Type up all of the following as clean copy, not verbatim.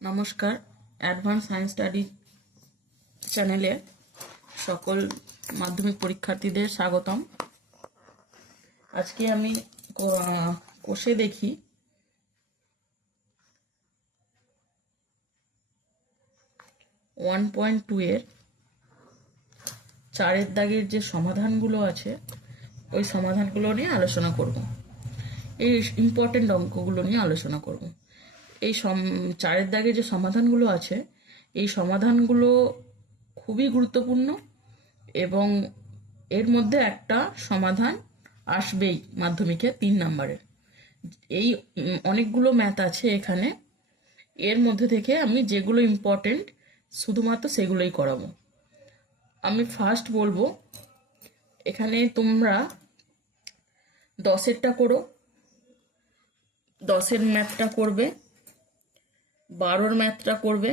নমস্কার, advance science study চ্যানেলে সকল মাধ্যমিক পরীক্ষার্থীদের স্বাগতম। আজকে আমি কোষে দেখি 1.2 এর 4 দাগের যে সমাধানগুলো আছে ওই সমাধানগুলো নিয়ে আলোচনা করব। এই ইম্পর্টেন্ট অঙ্কগুলো নিয়ে আলোচনা করব। এই 4 দাগের যে সমাধানগুলো আছে এই সমাধানগুলো খুবই গুরুত্বপূর্ণ এবং এর মধ্যে একটা সমাধান আসবেই মাধ্যমিকে 3 নম্বরের। এই অনেকগুলো ম্যাথ আছে এখানে, এর মধ্যে থেকে আমি যেগুলো ইম্পর্টেন্ট শুধুমাত্র সেগুলোই করাবো। আমি ফার্স্ট বলবো, এখানে তোমরা 10-এরটা করো, 10-এর ম্যাথটা করবে, 12-র ম্যাথটা করবে,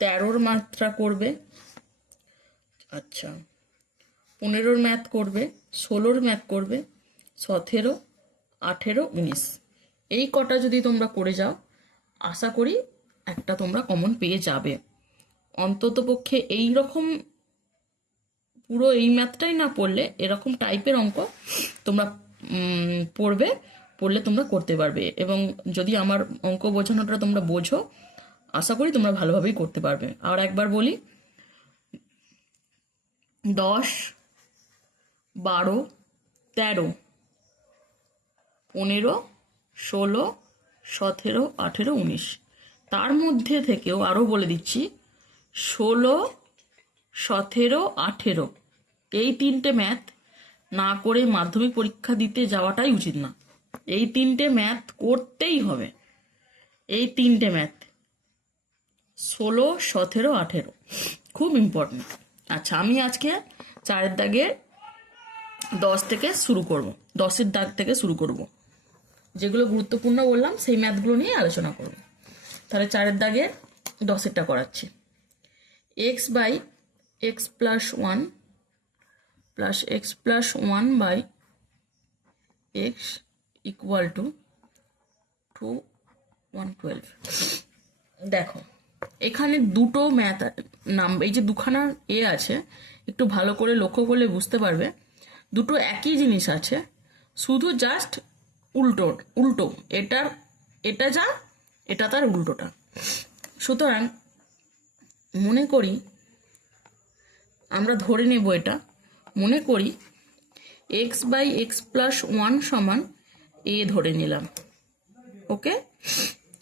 13-র ম্যাথটা করবে, আচ্ছা 15-র ম্যাথ করবে, 16-র ম্যাথ করবে, 17, 18, 19 এই কটা যদি তোমরা করে যাও আশা করি একটা তোমরা কমন পেয়ে যাবে। অন্তত পক্ষে এই রকম পুরো এই ম্যাথটাই না পড়লে এরকম টাইপের অঙ্ক তোমরা পড়লে তোমরা করতে পারবে। এবং যদি আমার অঙ্ক বোঝানোটা তোমরা বোঝো আশা করি তোমরা ভালোভাবেই করতে পারবে। আর একবার বলি, 10, 12, 13, 15, 16, 17, 18, 19 তার মধ্যে থেকেও আরও বলে দিচ্ছি 16, 17, 18 এই 3টে ম্যাথ না করে মাধ্যমিক পরীক্ষা দিতে যাওয়াটাই উচিত না। এই 3টে ম্যাথ করতেই হবে। এই 3টে ম্যাথ 16, 17, 18 খুব ইম্পর্টেন্ট। আচ্ছা, আমি আজকে 4 দাগের 10 থেকে শুরু করব, 10-এর দাগ থেকে শুরু করব। যেগুলো গুরুত্বপূর্ণ বললাম সেই ম্যাথগুলো নিয়ে আলোচনা করব। তাহলে 4 দাগের 10-এরটা করাচ্ছি। x by x plus 1 plus x plus 1 by x equal to 112। দেখো এখানে দুটো ম্যাথ নাম্বার, এই যে দুখানা এ আছে একটু ভালো করে লক্ষ্য করলে বুঝতে পারবে দুটো একই জিনিস আছে, শুধু জাস্ট উল্টো উল্টো, এটা যা এটা তার উল্টোটা। সুতরাং মনে করি আমরা ধরে নেব, এটা মনে করি x বাই এক্স প্লাস 1 সমান এ ধরে নিলাম। ওকে,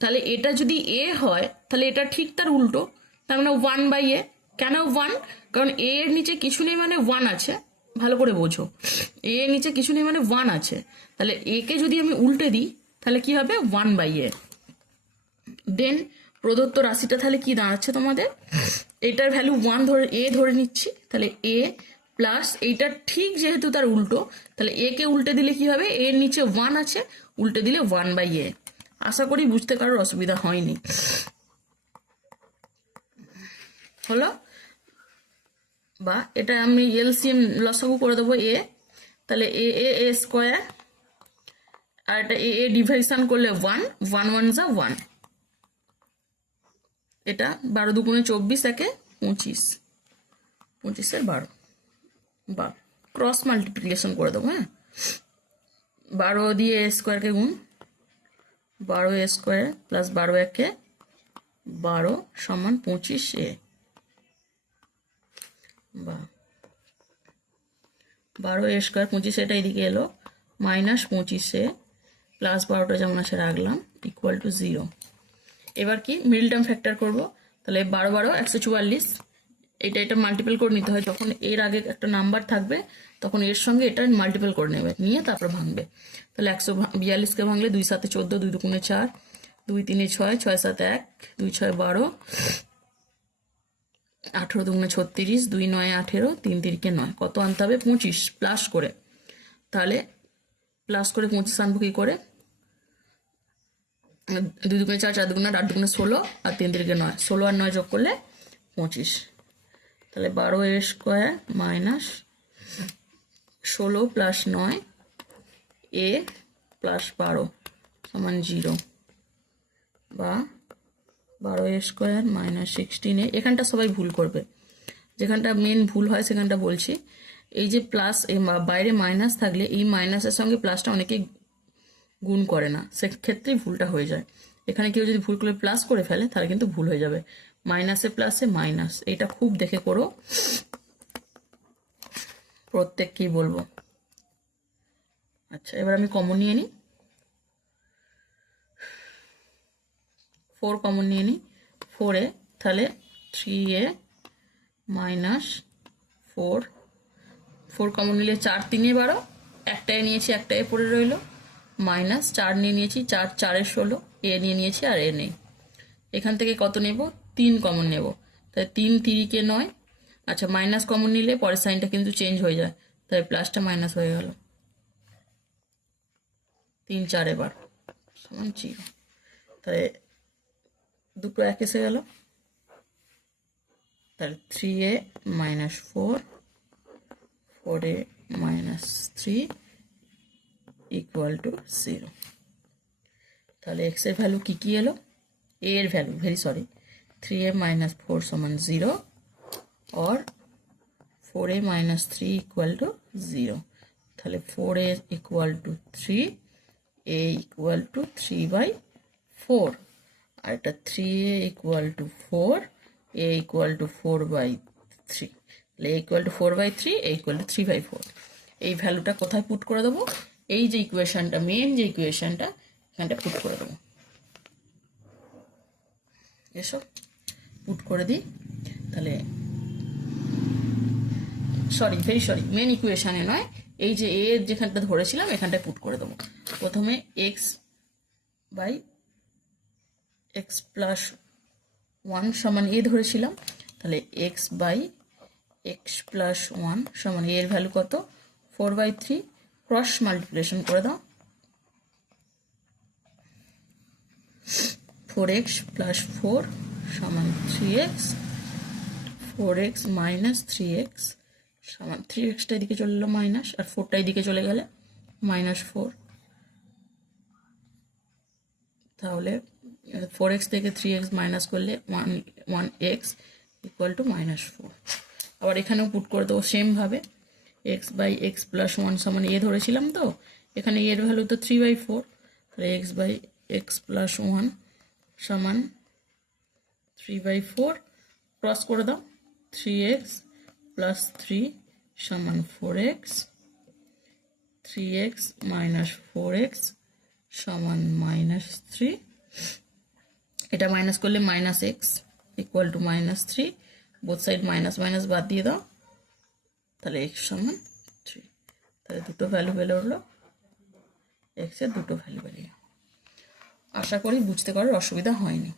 তাহলে এটা যদি এ হয় তাহলে এটা ঠিক তার উল্টো, তার মানে 1 বাই এ। কেন 1? কারণ এ এর নিচে কিছু নেই মানে 1 আছে। ভালো করে বোঝো, এ এর নিচে কিছু নেই মানে 1 আছে। তাহলে এ কে যদি আমি উল্টে দিই তাহলে কি হবে? 1 বাই এ। দেন প্রদত্ত রাশিটা তাহলে কি দাঁড়াচ্ছে তোমাদের? এটার ভ্যালু 1 ধরে এ ধরে নিচ্ছি, তাহলে এ প্লাস এইটা ঠিক যেহেতু তার উল্টো, তাহলে এ কে উল্টে দিলে কি হবে? এর নিচে 1 আছে, উল্টে দিলে 1 বাই এ। আশা করি বুঝতে কারোর অসুবিধা হয়নি। হলো? বা এটা আমি এলসিএম লসাগু করে দেবো এ, তাহলে এ এ এ স্কোয়ার, আর এটা এ এ ডিভাইশন করলে 1, 1 1 যা 1। এটা 12 দুগুণে 24, একে 25, 25-এর 12 বা ক্রস মাল্টিপ্লিকেশন করে দেবো। হ্যাঁ, 12 দিয়ে এ স্কোয়ারকে গুণ, 12 এ স্কোয়ার প্লাস 12 একে 12 সমান 25 এ, বা 12 এ স্কোয়ার 25 এটা এদিকে এলো, মাইনাস 25 এ প্লাস 12টা যেমন আছে রাখলাম, ইকুয়াল টু 0। এবার কি মিডল টার্ম ফ্যাক্টর করব, তাহলে 12 12 144, এটা মাল্টিপল করে নিতে হয়। যখন এর আগে একটা নাম্বার থাকবে তখন এর সঙ্গে এটা মাল্টিপল করে নেবে, নিয়ে তারপর ভাঙবে। তাহলে 142কে ভাঙলে 2 7 14, 2 2 4, 2 3 6, 6 7 1, 2 6 12, 18 2 36, 2 9 18, 3 3 9, কত আনতে হবে? 25 প্লাস করে। তাহলে প্লাস করে 25 আনবো কি করে? 2 2 4, 4 2 8, 8 2 16, আর 3 3 9, 16 আর 9 যোগ করলে 25। তাহলে 12 এ স্কোয়ার মাইনাস 16 প্লাস 9 এ প্লাস 12 সমান 0। বা 12a² মাইনাস 16a। এখানটা সবাই ভুল করবে, যেখানটা মেন ভুল হয় সেখানটা বলছি। এই যে প্লাস, বাইরে মাইনাস থাকলে এই মাইনাসের সঙ্গে প্লাসটা অনেকেই গুণ করে না, সেক্ষেত্রেই ভুলটা হয়ে যায়। এখানে কেউ যদি ভুল করে প্লাস করে ফেলে তাহলে কিন্তু ভুল হয়ে যাবে। মাইনাসে প্লাসে মাইনাস, এটা খুব দেখে করো, প্রত্যেককেই বলবো। আচ্ছা, এবার আমি কমন নিয়ে নিই, 4 কমন নিয়ে নিই। 4a, তাহলে 3a মাইনাস 4 কমন নিলে 4 3 12, একটায় নিয়েছি, একটায় পড়ে রইলো, মাইনাস 4 নিয়ে নিয়েছি, 4 4 16, এ নিয়ে নিয়েছি আর এ নেই। এখান থেকে কত নেব? 3 কমন নেব, তাই 3 3 9। আচ্ছা, মাইনাস কমন নিলে পরের সাইনটা কিন্তু চেঞ্জ হয়ে যায়, তাই প্লাসটা মাইনাস হয়ে গেল। 3 4 এবার সমান 0, তাহলে দুটো এক এসে গেল, তাহলে 3a minus 4a minus 3 equal to 0। তাহলে x এর ভ্যালু কি কি এলো? a এর ভ্যালু, 3a মাইনাস 4 সমান 0 और 4a মাইনাস 3 ইকুয়াল টু 0। তাহলে 4a equal to 3, a equal to 3/4, আর এটা 3a equal to 4, a equal to 4/3। তাহলে a equal to 4/3, a equal to 3/4। এই ভ্যালুটা কোথায় পুট করে দেবো? এই যে ইকুয়েশনটা, মেন যে ইকুয়েশনটা, এখানটা পুট করে দেবো। এসো পুট করে দিই। তাহলে মেন ইকুয়েশনে নয়, এই যে এ যেখানটা ধরেছিলাম এখানটায় পুট করে দেবো। প্রথমে x প্লাস 1 সমান এ ধরেছিলাম, তাহলে x প্লাস 1 সমান এর ভ্যালু কত? 4/3, ক্রস মাল্টিপ্লিকেশন করে দাও। 4x প্লাস 4 সমান 3x, 4x মাইনাস 3x সমান 3xটা এদিকে চলে এলো মাইনাস, আর 4টা এদিকে চলে গেলে -4। তাহলে 4x থেকে 3x মাইনাস করলে 1x ইকুয়াল টু -4। আবার এখানেও পুট করে দেবো সেমভাবে, x/x প্লাস 1 সমান এ ধরেছিলাম, তো এখানে এর ভ্যালু তো 3/4, তাহলে x/x প্লাস 1 সমান 3/4, ক্রস করে দাও। 3x প্লাস 3 সমান 4x, 3x মাইনাস 4x সমান -3। এটা মাইনাস করলে -x equal two -3, both side minus minus বাদ দিয়ে দাও, তাহলে x সমান 3। তাহলে দুটো ভ্যালু বেরোলো, x এর দুটো ভ্যালু বেরিয়ে। আশা করি বুঝতে পারার অসুবিধা হয়নি।